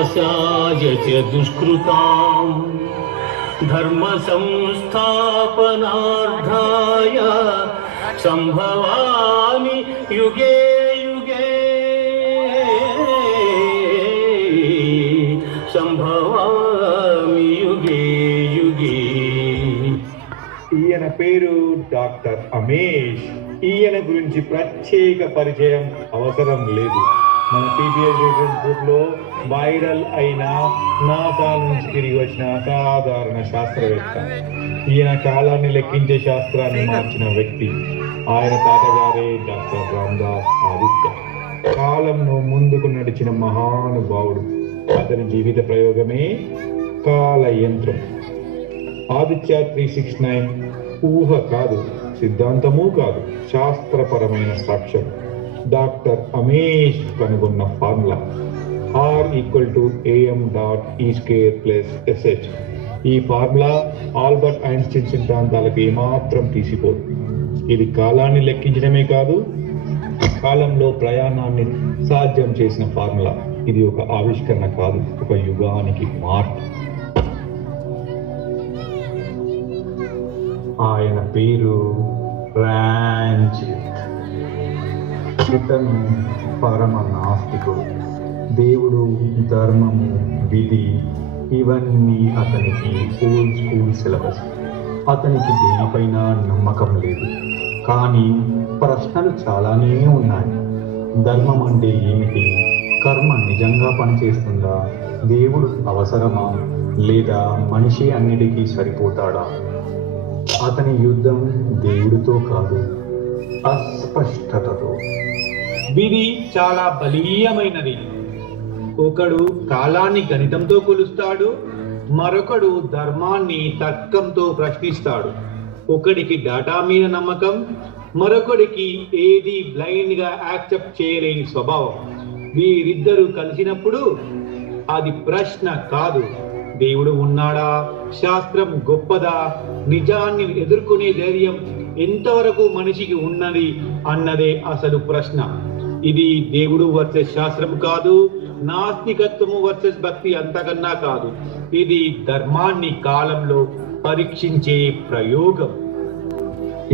विनाशाय च दुष्कृताम् धर्म संस्थापनार्थाय संभवामि युगे युगे संभवामि युगे युगे. ఈయన పేరు డాక్టర్ అమేష్. ఈయన గురించి ప్రత్యేక పరిచయం అవసరం లేదు. మన పీపీఎస్ లో వైరల్ అయిన నాసా నుంచి తిరిగి వచ్చిన అసాధారణ శాస్త్రవేత్త. ఈయన కాలాన్ని లెక్కించే శాస్త్రాన్ని మార్చిన వ్యక్తి. ఆయన తాతగారే డాక్టర్ రామదాస్ ఆదిత్య. కాలంను ముందుకు నడిచిన మహానుభావుడు. అతని జీవిత ప్రయోగమే కాల యంత్రం. ఆదిత్య 369 ఊహ కాదు, సిద్ధాంతము కాదు, శాస్త్రపరమైన సాక్ష్యం. డాక్టర్ అమేష్ కనుగొన్న ఫార్ములా R=am.e²+sh. ఈ ఫార్ములా ఆల్బర్ట్ ఐన్స్టీన్ సిద్ధాంతాలకు ఏమాత్రం తీసిపోదు. ఇది కాలాన్ని లెక్కించడమే కాదు, కాలంలో ప్రయాణాన్ని సాధ్యం చేసిన ఫార్ములా. ఇది ఒక ఆవిష్కరణ కాదు, ఒక యుగానికి మార్పు. ఆయన పేరు రంజిత్. ఇతను పరమ నాస్తికుడు. దేవుడు, ధర్మము, విధి ఇవన్నీ అతనికి ఓల్డ్ స్కూల్ సిలబస్. అతనికి దేనిపైన నమ్మకం లేదు. కానీ ప్రశ్నలు చాలానే ఉన్నాయి. ధర్మం అంటే ఏమిటి? కర్మ నిజంగా పనిచేస్తుందా? దేవుడు అవసరమా? లేదా మనిషి అన్నిటికీ సరిపోతాడా? అతని యుద్ధం దేవుడితో కాదు, అస్పష్టతతో. విధి చాలా బలీయమైనది. ఒకడు కాలాన్ని గణితంతో కొలుస్తాడు, మరొకడు ధర్మాన్ని తర్కంతో ప్రశ్నిస్తాడు. ఒకడికి డేటా మీద నమ్మకం, మరొకడికి ఏది బ్లైండ్ గా యాక్సెప్ట్ చేయలేని స్వభావం. వీరిద్దరూ కలిసినప్పుడు అది ప్రశ్న కాదు, దేవుడు ఉన్నాడా, శాస్త్రం గొప్పదా, నిజాన్ని ఎదుర్కొనే ధైర్యం ఎంతవరకు మనిషికి ఉన్నది అన్నదే అసలు ప్రశ్న. ఇది దేవుడు వర్సెస్ శాస్త్రం కాదు, నాస్తికత్వము వర్సెస్ భక్తి అంతకన్నా కాదు. ఇది ధర్మాన్ని కాలంలో పరీక్షించే ప్రయోగం.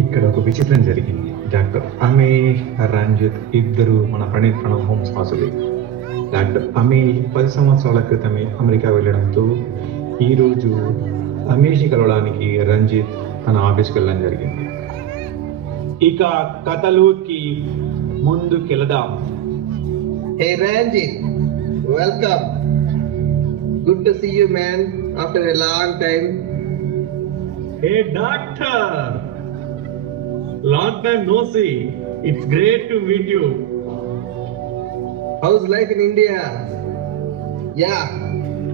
ఇక్కడ ఒక విచిత్రం జరిగింది. డాక్టర్ అమేష్, రంజిత్ ఇద్దరు మన ప్రణవ్ హోమ్స్ వాసులే. డాక్టర్ అమేష్ 10 సంవత్సరాల క్రితమే అమెరికా వెళ్ళడంతో ఈరోజు అమేష్ కలవడానికి రంజిత్ తన ఆఫీస్కి వెళ్ళడం జరిగింది. ఇక కథలోకి ముందుకెళదాం. Hey Ranjit, welcome. Good to see you, man, after a long time. Hey doctor, long time no see. It's great to meet you. How's life in India? Yeah,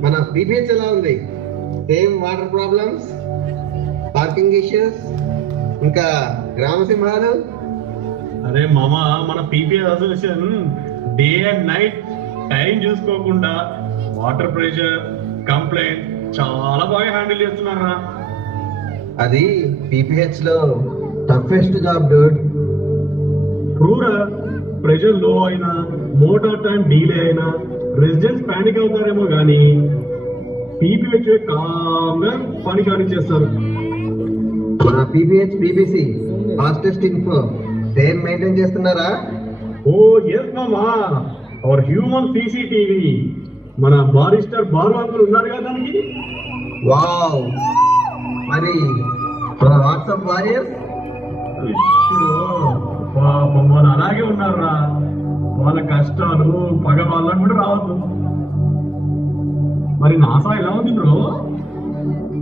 మన PPH ఎలా ఉంది? Same water problems, parking issues, ఇంకా గ్రామసింహాలు. అరే మామ, మన PPS association day and night time చూసుకోకుండా water pressure complaint చాలా బాగా హ్యాండిల్ చేస్తున్నారా. అది PPH లో టఫెస్ట్ జాబ్ డూడ్. ట్రూరా, ప్రెషర్ లో అయినా, మోటార్ టైం డీలే అయినా రెసిడెంట్స్ పానిక్ అవుతారేమో కానీ పీపీహెచ్ కామ్గా పని కానిచ్చేస్తారు. మన PPH BBC fastest info same maintain చేస్తున్నారా? ఓ ఎస్ మామా, అవర్ హ్యూమన్ CCTV. మన బారిస్టర్ బార్వాంకులు ఉన్నారు కదా దానికి. వావ్, మరి మన వాట్సాప్ వారియర్స్ పాపం వాళ్ళు అలాగే ఉన్నారా. వాళ్ళ కష్టాలు పగ వాళ్ళని కూడా రావద్దు. మరి నాసా ఎలా ఉంది బ్రో?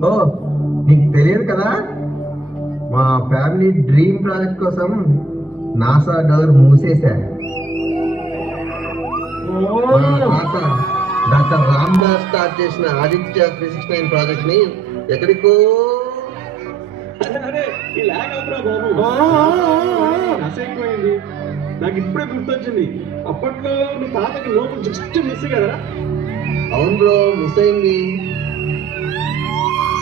ఓ, నీకు తెలియదు కదా, మా ఫ్యామిలీ డ్రీమ్ ప్రాజెక్ట్ కోసం నాసా డోర్ మూసేశా. డాక్టర్ రామదాస్ స్టార్ట్ చేసిన ఆదిత్య 369 ప్రాజెక్ట్ ని ఎక్కడికో ఎక్కువైంది. నాకు ఇప్పుడే గుర్తొచ్చింది, అప్పట్లో నీ తాతకి లోపు జస్ట్ మిస్ కదా. అవును బ్రో, మిస్ అయింది.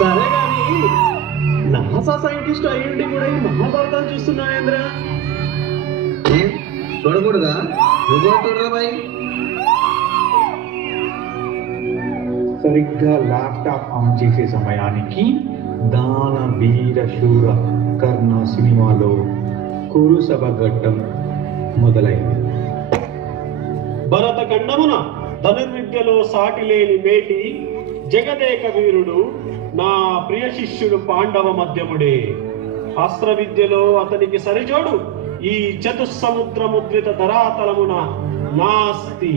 సరే కానీ నాసా సైంటిస్ట్ అయ్యుండి కూడా ఈ మహాభారతాలు చూస్తున్నావేంద్రా? ఏం చూడకూడదా? నువ్వు చూడరా బాయ్. సరిగ్గా ల్యాప్టాప్ ఆన్ చేసే సమయానికి దాన వీర శూర కర్ణ సినిమాలో కురుసభ ఘట్టం మొదలైంది. భరతఖండమున ధనుర్విద్యలో సాటి లేని మేటి జగదేక వీరుడు నా ప్రియ శిష్యుడు పాండవ మధ్యముడే. అస్త్ర విద్యలో అతనికి సరిజోడు ఈ చతుస్సముద్రముద్రిత ధరాతలమున నాస్తి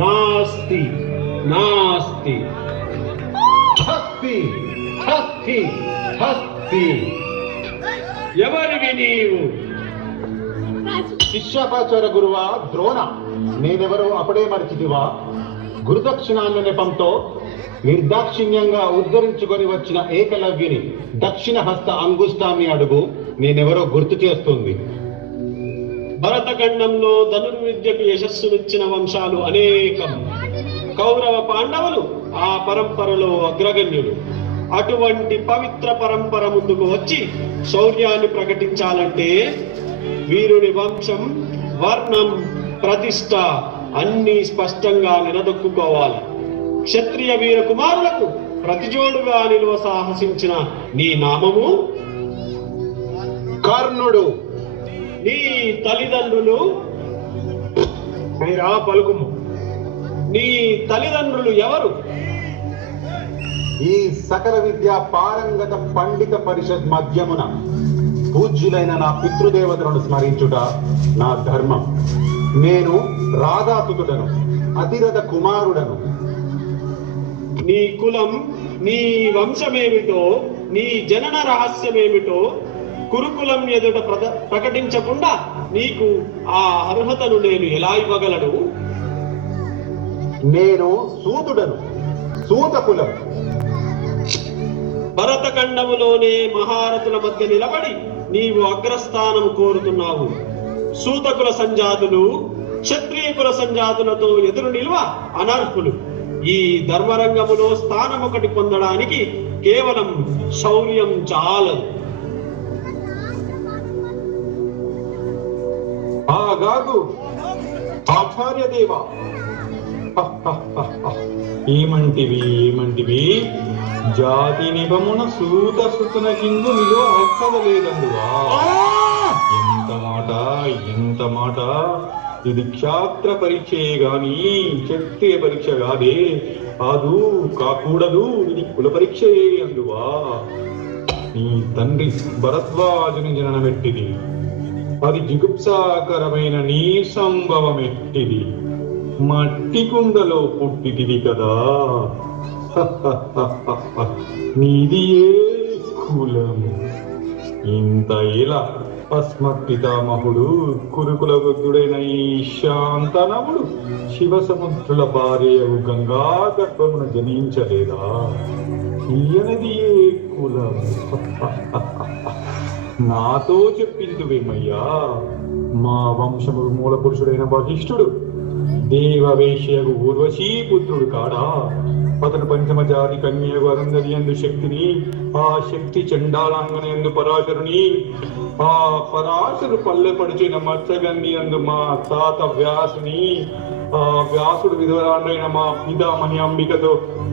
నాస్తి నాస్తి. హస్తి హస్తి హస్తి. ఎవరివి నీవు? శిష్యాపాచార గురువా ద్రోణ, నేనెవరో అప్పుడే మరిచిదివా? గురుదక్షిణాన్న నెపంతో నిర్దాక్షిణ్యంగా ఉద్ధరించుకొని వచ్చిన ఏకలవ్యుని దక్షిణ హస్త అంగుష్టాన్ని అడుగు నేనెవరో గుర్తు చేస్తుంది. భరతఖండంలో ధనుర్విద్యకు యశస్సునిచ్చిన వంశాలు అనేకం. కౌరవ పాండవులు ఆ పరంపరలో అగ్రగణ్యులు. అటువంటి పవిత్ర పరంపర ముందుకు వచ్చి శౌర్యాన్ని ప్రకటించాలంటే వీరుని వంశం, వర్ణం, ప్రతిష్ట అన్నీ స్పష్టంగా నిలదొక్కుకోవాలి. క్షత్రియ వీర కుమారులకు ప్రతిజోడుగా నిలువ సాహసించిన నీ నామము? కర్ణుడు. నీ తల్లిదండ్రులు? మీరా పలుకుము. నీ తల్లిదండ్రులు ఎవరు? ఈ సకల విద్యా పారంగత పండిత పరిషత్ మధ్యమున పూజ్యులైన నా పితృదేవతలను స్మరించుట నా ధర్మం. నేను రాధాసుతుడను, అతిరథ కుమారుడను. నీ కులం, నీ వంశమేమిటో, నీ జనన రహస్యమేమిటో కురుకులం ఎదుట ప్రకటించకుండా నీకు ఆ అర్హతను నేను ఎలా ఇవ్వగలను? నేను సూతుడను, సూత కులం. భరతఖండములోనే మహారథుల మధ్య నిలబడి నీవు అగ్రస్థానం కోరుతున్నావు. సూతకుల సంజాతులు క్షత్రియుకుల సంజాతులతో ఎదురు నిల్వ అనర్హులు. ఈ ధర్మరంగములో స్థానం ఒకటి పొందడానికి కేవలం శౌర్యం చాలదు. ఆగాగు ఆచార్య దేవ. ఏమంటివి జాతి నిబమున సూత సుతన కిందు నిలో అక్కదలేదందువా? ఎంత మాట. ఇది క్షాత్ర పరీక్షే గాని క్షత్రియ పరీక్ష కాదే. కాకూడదు. ఇది కుల పరీక్షయే అందువా? నీ తండ్రి భరద్వాజుని జననమెట్టిది. అది జిగుప్సాకరమైన నీ సంభవమెట్టిది. మట్టి కుండలో పుట్టితివి కదా. నీది ఏ కులం? ఇంత ఇలా అస్మత్పితామహుడు కురుకుల వృద్ధుడైన ఈ శాంతనవుడు శివసముద్రుల భార్యవు గంగా గర్భమున జనించలేదా? ఈయనది ఏ కులం? నాతో చెప్పిందువేమయ్యా. మా వంశము మూల పురుషుడైన వశిష్ఠుడు దేవవేశ్యగు ఊర్వశీ పుత్రుడు కాడా? అతను పంచమజాతి కన్యగు అరుంధతి యందు శక్తిని, ఆ శక్తి చండాలాంగనందు పరాశరుని, ఆ పరాశరు పల్లె పడిచిన మత్స్యగంధి యందు మా తాత వ్యాసుని, ఆ వ్యాసుడు విధవరాండైన మా పితామణి అంబికతో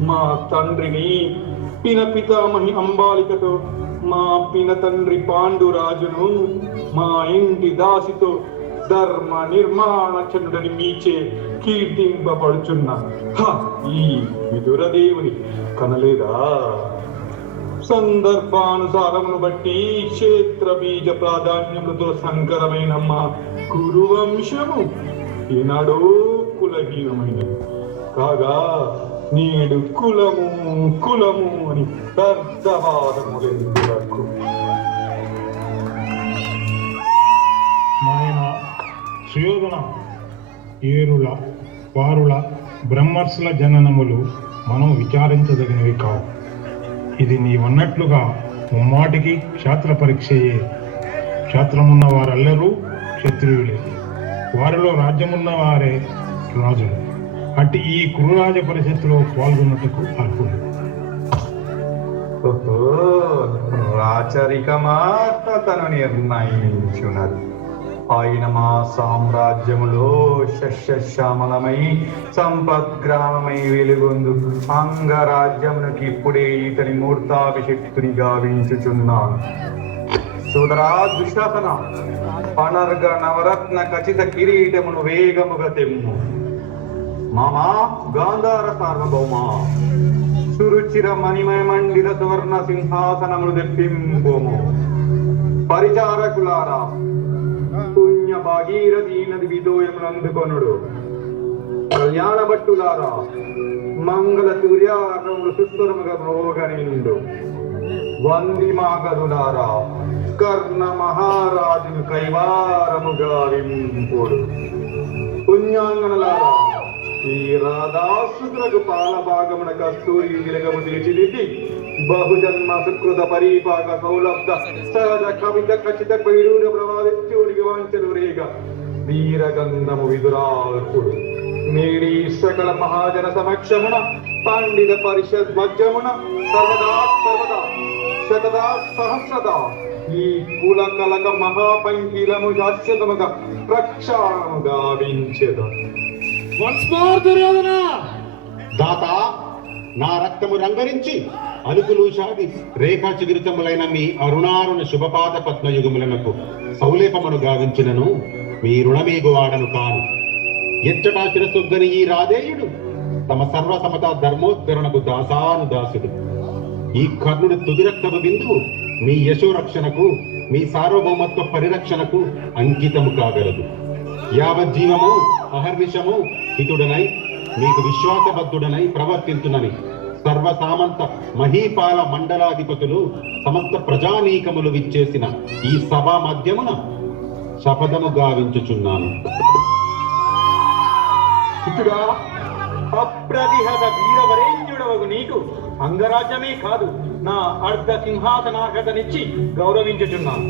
మా తండ్రిని, పితామణి అంబాలికతో మా పిన తండ్రి పాండురాజును, మా ఇంటి దాసితో ధర్మ నిర్మాణ చంద్రుని మీచే కీర్తింపబడుచున్న ఈ విదురదేవుని కనలేదా? సందర్భానుసారమును బట్టి క్షేత్ర బీజ ప్రాధాన్యములతో సంకరమైన మా కురువంశము ఈనాడో కులహీనమైనది కాగా నేడు కులము అని అర్థవాదములకు నాయన సుయోధన, ఏరుల వారుల బ్రహ్మర్షుల జననములు మనం విచారించదగినవి కావు. ఇది నీవన్నట్లుగా ముమ్మాటికి క్షాత్ర పరీక్షయే. క్షాత్రమున్న వారెల్లరూ క్షత్రియులే. వారిలో రాజ్యమున్న వారే రాజులు. అట్టి ఈ కురురాజ పరిషత్తులో పాల్గొన్నట్టుకు అర్హులు. రాచరిక మాత్ర తను నిర్ణయించున్నది. ఆయన మా సామ్రాజ్యములో శస్యశ్యామలమై సంపద్గ్రామమై వెలుగొందు అంగరాజ్యమునకి ఇప్పుడే ఇతని మూర్తాభిషిక్తుని గావించుచున్నాను. సోదరా దుశ్శాసన, పనర్గ నవరత్న ఖచ్చిత కిరీటమును వేగముగా తెమ్ము. మామా గాంధార సార్వభౌమ, సురుచిర మణిమయ మండిత సువర్ణ సింహాసనములు తెప్పింపోము. పరిచారకులారా, పుణ్య భాగీరథీ నది విదోయములు అందుకొనుడు. కళ్యాణ భట్టులారా, మంగళ సూర్యార్ణములు సుస్వరముగా మ్రోగనిండు. వంది మాగరులారా, కర్ణ మహారాజును కైవారముగా వింపుడు. పుణ్యాంగనలారా, ఈ రాధాసుతులకు పాలభాగమున కస్తూరి విలగము తీర్చిదిద్ది బహుజన్మ సుకృత పరిపాక సౌలభ్య సహజ కవిత ఖచ్చిత పైడూర ప్రవాదిత్యునికి వాంచలు రేగ వీరగంధము విదురాల్పుడు. నేడి సకల మహాజన సమక్షమున పండిత పరిషత్ మధ్యమున సర్వదా సర్వదా శతదా సహస్రదా ఈ కుల కలక మహాపంకిలము శాశ్వతముగా ప్రక్షాళము గావించెద. దాత, నా రక్తము రంగరించి అలుకులు షాది రేఖా చిగురితములైన మీ అరుణారుణ శుభపాద పద్మయుగములకు సౌలేపమును గావించినను మీ రుణమీగువాడను కాను. ఎచ్చటా శిరసొగ్గని ఈ రాధేయుడు తమ సర్వసమత ధర్మోద్ధరణకు దాసానుదాసుడు. ఈ కర్ణుడి తుది రక్తపు బిందువు మీ యశోరక్షణకు, మీ సార్వభౌమత్వ పరిరక్షణకు అంకితము కాగలదు. యావజ్జీవము అహర్నిశము హితుడనై మీకు విశ్వాసబద్ధుడనై ప్రవర్తించునని సర్వసామంత మహీపాల మండలాధిపతులు సమస్త ప్రజానీకములు విచ్చేసిన ఈ సభా మధ్యమున శపథము గావించుచున్నాను. ఇటుగా అప్రతిహత వీరవరేణ్యుడవగు నీకు అంగరాజ్యమే కాదు, నా అర్ధ సింహాసనార్హతనిచ్చి గౌరవించుచున్నాను.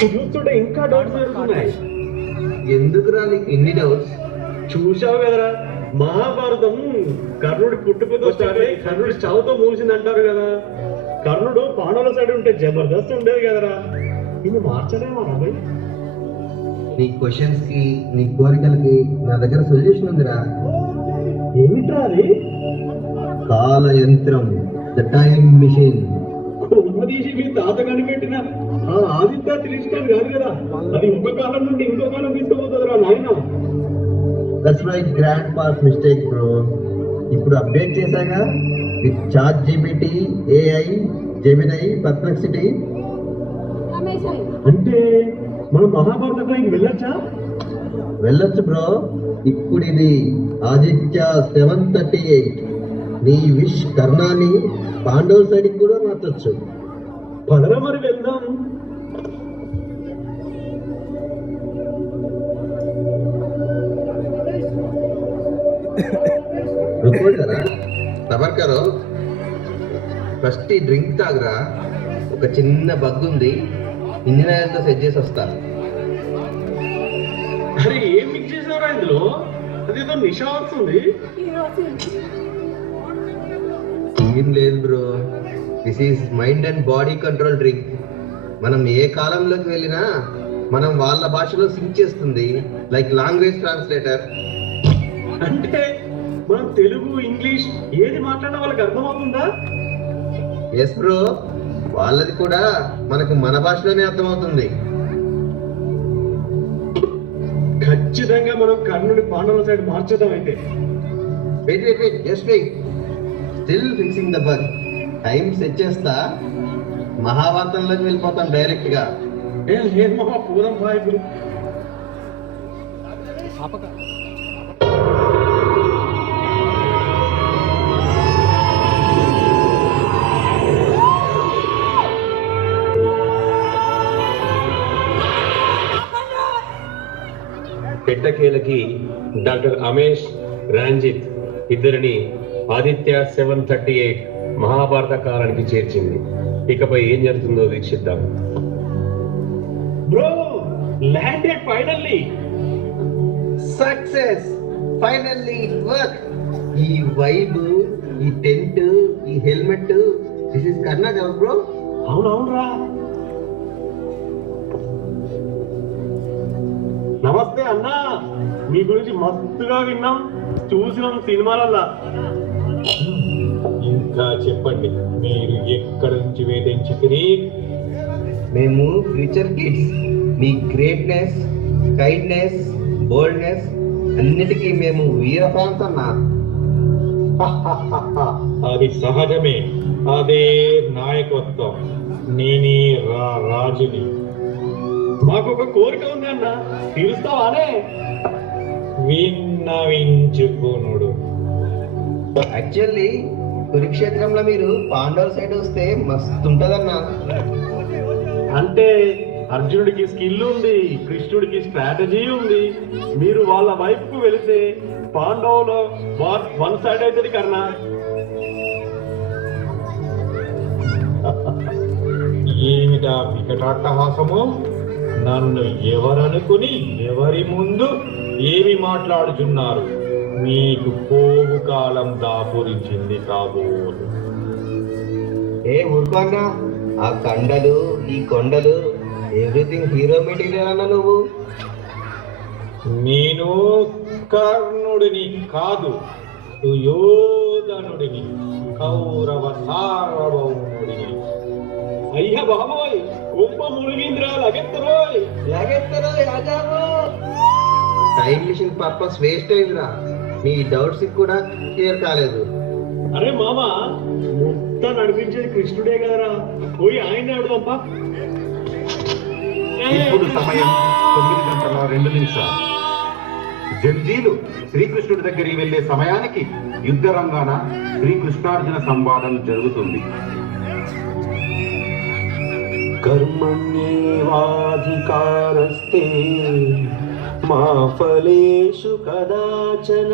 చూస్తుంటే ఇంకా డౌట్స్ జరుగుతున్నాయి. ఎందుకురా నీకు ఇన్ని డౌట్స్? చూసావు కదరా, మహాభారతం కర్ణుడి పుట్టుకతో స్టార్ట్ అయ్యి కర్ణుడి చావుతో ముగిసింది అంటారు కదా. కర్ణుడు పాండవుల సైడ్ ఉంటే జబర్దస్త్ ఉండేది కదరా. ఇది మార్చలేమా రాబోయ్? నీ క్వశ్చన్స్ కి, నీ కోరికలకి నా దగ్గర సొల్యూషన్ ఉందిరా. ఏమిట్రా అది? కాల యంత్రం, ద టైమ్ మిషన్. కొమ్మదీసి మీ తాత కనిపెట్టిన ఆ ఆదిత్య త్రిష్టాన్ కాదు కదా, అది ఒక కాలం నుండి ఇంకో కాలం తీసుకుపోతుందిరా నాయన. That's my grand pass mistake bro. ఇప్పుడు అప్డేట్ చేశాగా with ChatGPT, AI, Gemini, Perplexity. అంటే మనం మహాభారత టైంకి వెళ్ళొచ్చా? వెళ్ళొచ్చు బ్రో. ఇప్పుడు ఇది ఆదిత్య 738. నీ విష్ కర్ణాన్ని పాండవుల సైడ్కి కూడా మార్చొచ్చు. పదరా మరి వెళ్దాం. रुको जरा, सबर करो. ఫస్ట్ ఈ డ్రింక్ తాగురా. ఒక చిన్న బగ్ ఉంది, ఇంజిన్ ఆయిల్ తో సెట్ చేసి వస్తా. అరే ఏం మిక్స్ చేసావురా ఇందులో? అదేదో నిషా వస్తుంది. ఏం లేదు bro, this is mind and body control drink. మనం ఏ కాలంలోకి వెళ్ళినా మనం వాళ్ళ భాషలో సింక్ చేస్తుంది, లైక్ లాంగ్వేజ్ ట్రాన్స్లేటర్. అంటే మనం తెలుగు, ఇంగ్లీష్ ఏది మాట్లాడినా వాళ్ళకి అర్థమవుతుందా? ఎస్ బ్రో, వాళ్ళది కూడా మనకు మన భాషలోనే అర్థమవుతుంది. ఖచ్చితంగా మనం కర్ణుడి పాండవుల సైడ్ మార్చేద్దాం అయితే. Wait just wait, still fixing the bug. Time set చేస్తా, మహాభారతంలోకి వెళ్ళిపోతాం డైరెక్ట్ గా. లేదు మామ, పూరం బాయకులు. ఎట్టకేలకి డాక్టర్ అమేష్, రంజిత్ ఇద్దరిని ఆదిత్య 738 మహాభారత కాలానికి చేర్చింది. ఇకపై ఏం జరుగుతుందో వీక్షిద్దాం. Bro, landed finally. Success, finally it work. ఈ వైబ్, ఈ టెంట్, ఈ helmet, this is Karnataka bro. అవునవునరా. నమస్తే అన్నా, మీ గురించి మస్తుగా విన్నాం, చూసినాం సినిమాలల్లా. ఇంకా చెప్పండి, మీరు ఎక్కడి నుంచి వేధించి మేము ఫ్యూచర్ కిడ్స్. మీ గ్రేట్నెస్, కైండ్నెస్, బోల్డ్నెస్ అన్నిటికీ మేము వీర ఫ్యాన్స్ అన్నా. అది సహజమే, అదే నాయకత్వం. నేనే రాజుని. మాకు ఒక కోరిక ఉంది అన్న, తీరుస్తావానే? విన్నవించుకునుడు. యాక్చువల్లీ కురుక్షేత్రంలో మీరు పాండవ సైడ్ వస్తే మస్తు ఉంటదన్నా. అంటే అర్జునుడికి స్కిల్ ఉంది, కృష్ణుడికి స్ట్రాటజీ ఉంది. మీరు వాళ్ళ వైపుకు వెళితే పాండవులు వన్ సైడ్ అవుతుంది కర్ణ. ఏమిటా వికటాట్టహాసము? నన్ను ఎవరనుకుని ఎవరి ముందు ఏమి మాట్లాడుచున్నారు? మీకు పోవు కాలం దాపురించింది కాబోలు. ఊరుకో అన్నా, ఆ కండలు, ఈ కొండలు, ఎవ్రీథింగ్ హీరో మెటీరియల్ అన్న నువ్వు. నేను కర్ణుడిని కాదు, సుయోధనుడిని, కౌరవ సార్వభౌముడిని. అయ్యా బాబోయ్, కుంభ మునిగింద్రా, లగెత్తరోయ్. టైం మిషన్ పర్పస్ వేస్ట్ అయిందిరా. మీ డౌట్స్ కూడా క్లియర్ కాలేదు. అరే మామ, మొత్తం నడిపించేది కృష్ణుడే కదరా, పోయి ఆయన అడుగుదాంపా. ఇప్పుడు సమయం 9:02. జంజీలు శ్రీకృష్ణుడి దగ్గరికి వెళ్లే సమయానికి యుద్ధ రంగాన శ్రీకృష్ణార్జున సంవాదం జరుగుతుంది. కర్మణ్యేవాధికారస్తే మా ఫలేషు కదాచన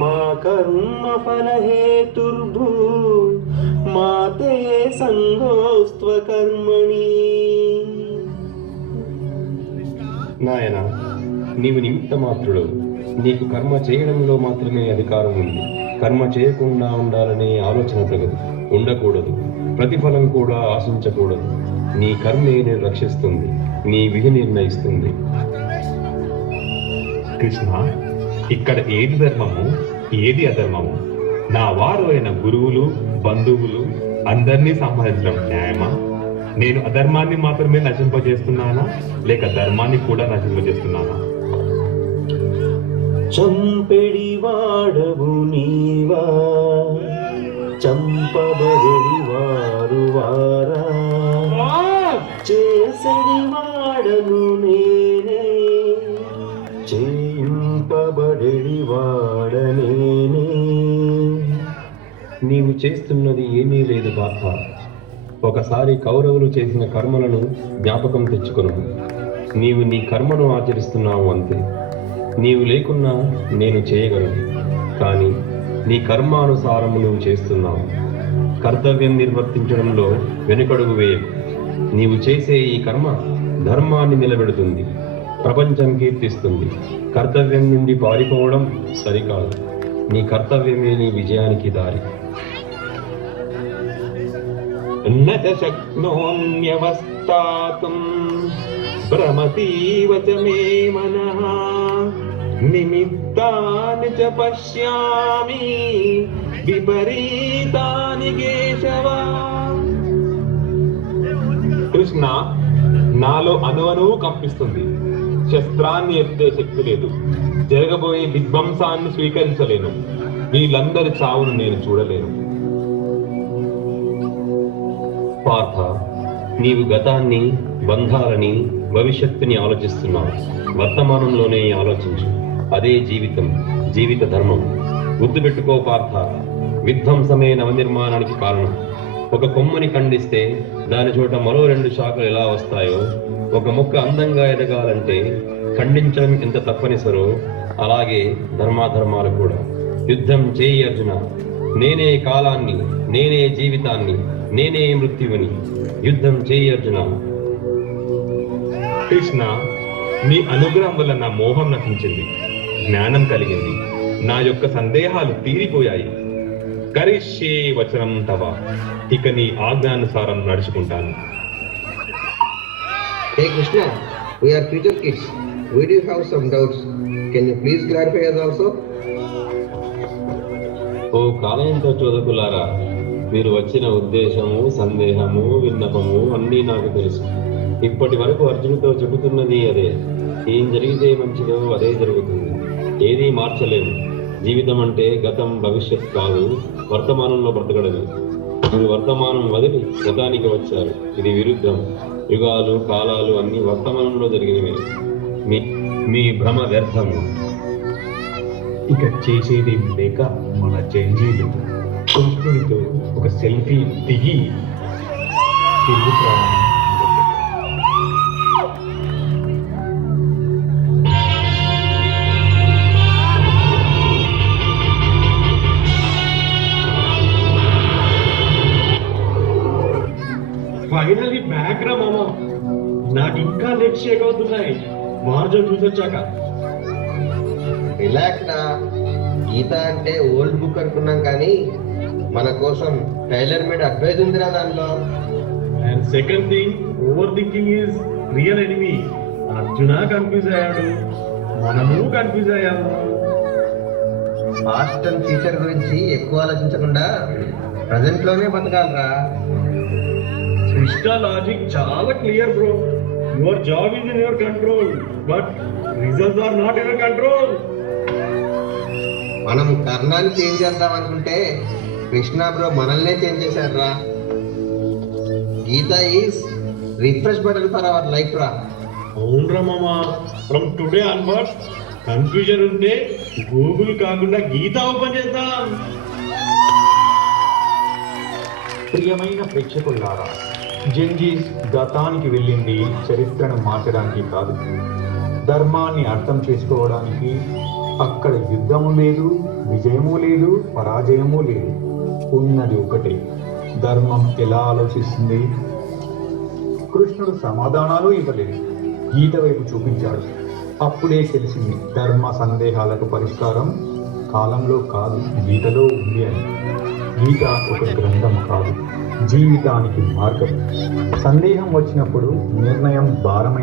మా కర్మ ఫలహేతుర్భూ మా తే సంగోస్త్వ కర్మణి. నాయన, నీవు నిమిత్త మాత్రుడు. నీకు కర్మ చేయడంలో మాత్రమే అధికారం ఉంది. కర్మ చేయకుండా ఉండాలనే ఆలోచన తగదు, ఉండకూడదు. ప్రతిఫలం కూడా ఆశించకూడదు. నీ కర్మే నేను రక్షిస్తుంది, నీ విధి నిర్ణయిస్తుంది. కృష్ణ, ఇక్కడ ఏది ధర్మము, ఏది అధర్మము? నా వారు అయిన గురువులు, బంధువులు అందరినీ సంహరించడం న్యాయమా? నేను అధర్మాన్ని మాత్రమే నశింపజేస్తున్నానా, లేక ధర్మాన్ని కూడా నశింపజేస్తున్నానా? చంపెడి వాడవు నీవా, చంపబడి వారు వారా, చేసడి వాడను నేనే, చేయింపబడి వాడనేనే. నీవు చేస్తున్నది ఏమీ లేదు పార్థ. ఒకసారి కౌరవులు చేసిన కర్మలను జ్ఞాపకం తెచ్చుకొను. నీవు నీ కర్మను ఆచరిస్తున్నావు అంతే. నీవు లేకున్నా నేను చేయగలను, కానీ నీ కర్మానుసారము నువ్వు చేస్తున్నావు. కర్తవ్యం నిర్వర్తించడంలో వెనుకడుగు వేయకు. నీవు చేసే ఈ కర్మ ధర్మాన్ని నిలబెడుతుంది, ప్రపంచం కీర్తిస్తుంది. కర్తవ్యం నుండి పారిపోవడం సరికాదు. నీ కర్తవ్యమే నీ విజయానికి దారి. నచ శక్నోన్యవస్థాతుం భ్రమతీవ చ మే మనః నిమిత్తాని చ పశ్యామి విపరీతాని కేశవ. కృష్ణ, నాలో అణువణువు కంపిస్తుంది. శస్త్రాన్ని ఎత్తే శక్తి లేదు. జరగబోయే విధ్వంసాన్ని స్వీకరించలేను. వీళ్ళందరి చావును నేను చూడలేను. పార్థ, నీవు గతాన్ని, బంధాలని, భవిష్యత్తుని ఆలోచిస్తున్నావు. వర్తమానంలోనే ఆలోచించు. అదే జీవితం, జీవిత ధర్మం. గుర్తుపెట్టుకో పార్థ, విధ్వంసమే నవనిర్మాణానికి కారణం. ఒక కొమ్మని ఖండిస్తే దాని చోట మరో 2 శాఖలు ఎలా వస్తాయో, ఒక మొక్క అందంగా ఎదగాలంటే ఖండించడం ఎంత తప్పనిసరో, అలాగే ధర్మాధర్మాలు కూడా. యుద్ధం చేయి అర్జున. నేనే కాలాన్ని, నేనే జీవితాన్ని, నేనే మృత్యువుని. యుద్ధం చేయి అర్జున. కృష్ణ, నీ అనుగ్రహం వల్ల నా మోహం నశించింది, జ్ఞానం కలిగింది, నా యొక్క సందేహాలు తీరిపోయాయి. కరిష్యే వచనం తవ. ఇక నీ ఆజ్ఞానుసారం నడుచుకుంటాను. హే Krishna, we are future kids. we do have some doubts. Can you please clarify us also? ఓ కాలయంతో చోదకులారా, మీరు వచ్చిన ఉద్దేశము, సందేహము, విన్నపము అన్నీ నాకు తెలుసు. ఇప్పటి వరకు అర్జునుడితో చెబుతున్నది అదే. ఏం జరిగితే మంచిదో అదే జరుగుతుంది. ఏదీ మార్చలేము. జీవితం అంటే గతం, భవిష్యత్ కాదు, వర్తమానంలో బ్రతకడమే. మీరు వర్తమానం వదిలి గతానికి వచ్చారు. ఇది విరుద్ధం. యుగాలు, కాలాలు అన్ని వర్తమానంలో జరిగినవే. మీ భ్రమ వ్యర్థము. ఇక చేసేది లేక మన జంజీలు కృష్ణుడితో ఒక సెల్ఫీ దిగి తిరుగు ప్రయాణం ఫైనల్లీ బ్యాక్ రా మామ. నాకు ఇంకా లెగ్స్ షేక్ అవుతున్నాయి మార్జన్ చూసొచ్చాక. రిలాక్స్ రా. గీత అంటే ఓల్డ్ బుక్ అనుకున్నాం కానీ మన కోసం టైలర్ మేడ్ అడ్వైజ్ ఉందిరా దానిలో. And second thing, over thinking is real enemy. Arjuna confuse అయ్యాడు, మనము కన్ఫ్యూజ్ అయ్యాము. పాస్ట్ అండ్ ఫ్యూచర్ గురించి ఎక్కువ ఆలోచించకుండా ప్రజెంట్ లోనే బతకాలరా. కృష్ణ లాజిక్ చాలా clear bro. Your job is in your control, but results are not in your control. మనం కర్ణాన్ని చేంజ్ చేద్దాం అనుకుంటే కృష్ణ బ్రో మనల్నే చేంజ్ చేశాడు రా. Gita is refresh button for our life రా. అవునరా మామ, ఫ్రమ్ టుడే ఆన్వర్డ్స్ కన్ఫ్యూజన్ ఉంటే గూగుల్ కాకుండా గీత ఓపెన్ చేద్దాం. ప్రియమైన ప్రేక్షకులారా, జంజీస్ గతానికి వెళ్ళింది చరిత్రను మార్చడానికి కాదు, ధర్మాన్ని అర్థం చేసుకోవడానికి. అక్కడ యుద్ధము లేదు, విజయము లేదు, పరాజయము లేదు. ఉన్నది ఒకటే, ధర్మం ఎలా ఆలోచిస్తుంది. కృష్ణుడు సమాధానాలు ఇవ్వలేదు, గీత వైపు చూపించాడు. అప్పుడే తెలిసింది ధర్మ సందేహాలకు పరిష్కారం కాలంలో కాదు, గీతలో ఉంది అని. గీత ఒక గ్రంథం కాదు, జీవితానికి మార్గం. సందేహం వచ్చినప్పుడు నిర్ణయం భారమైన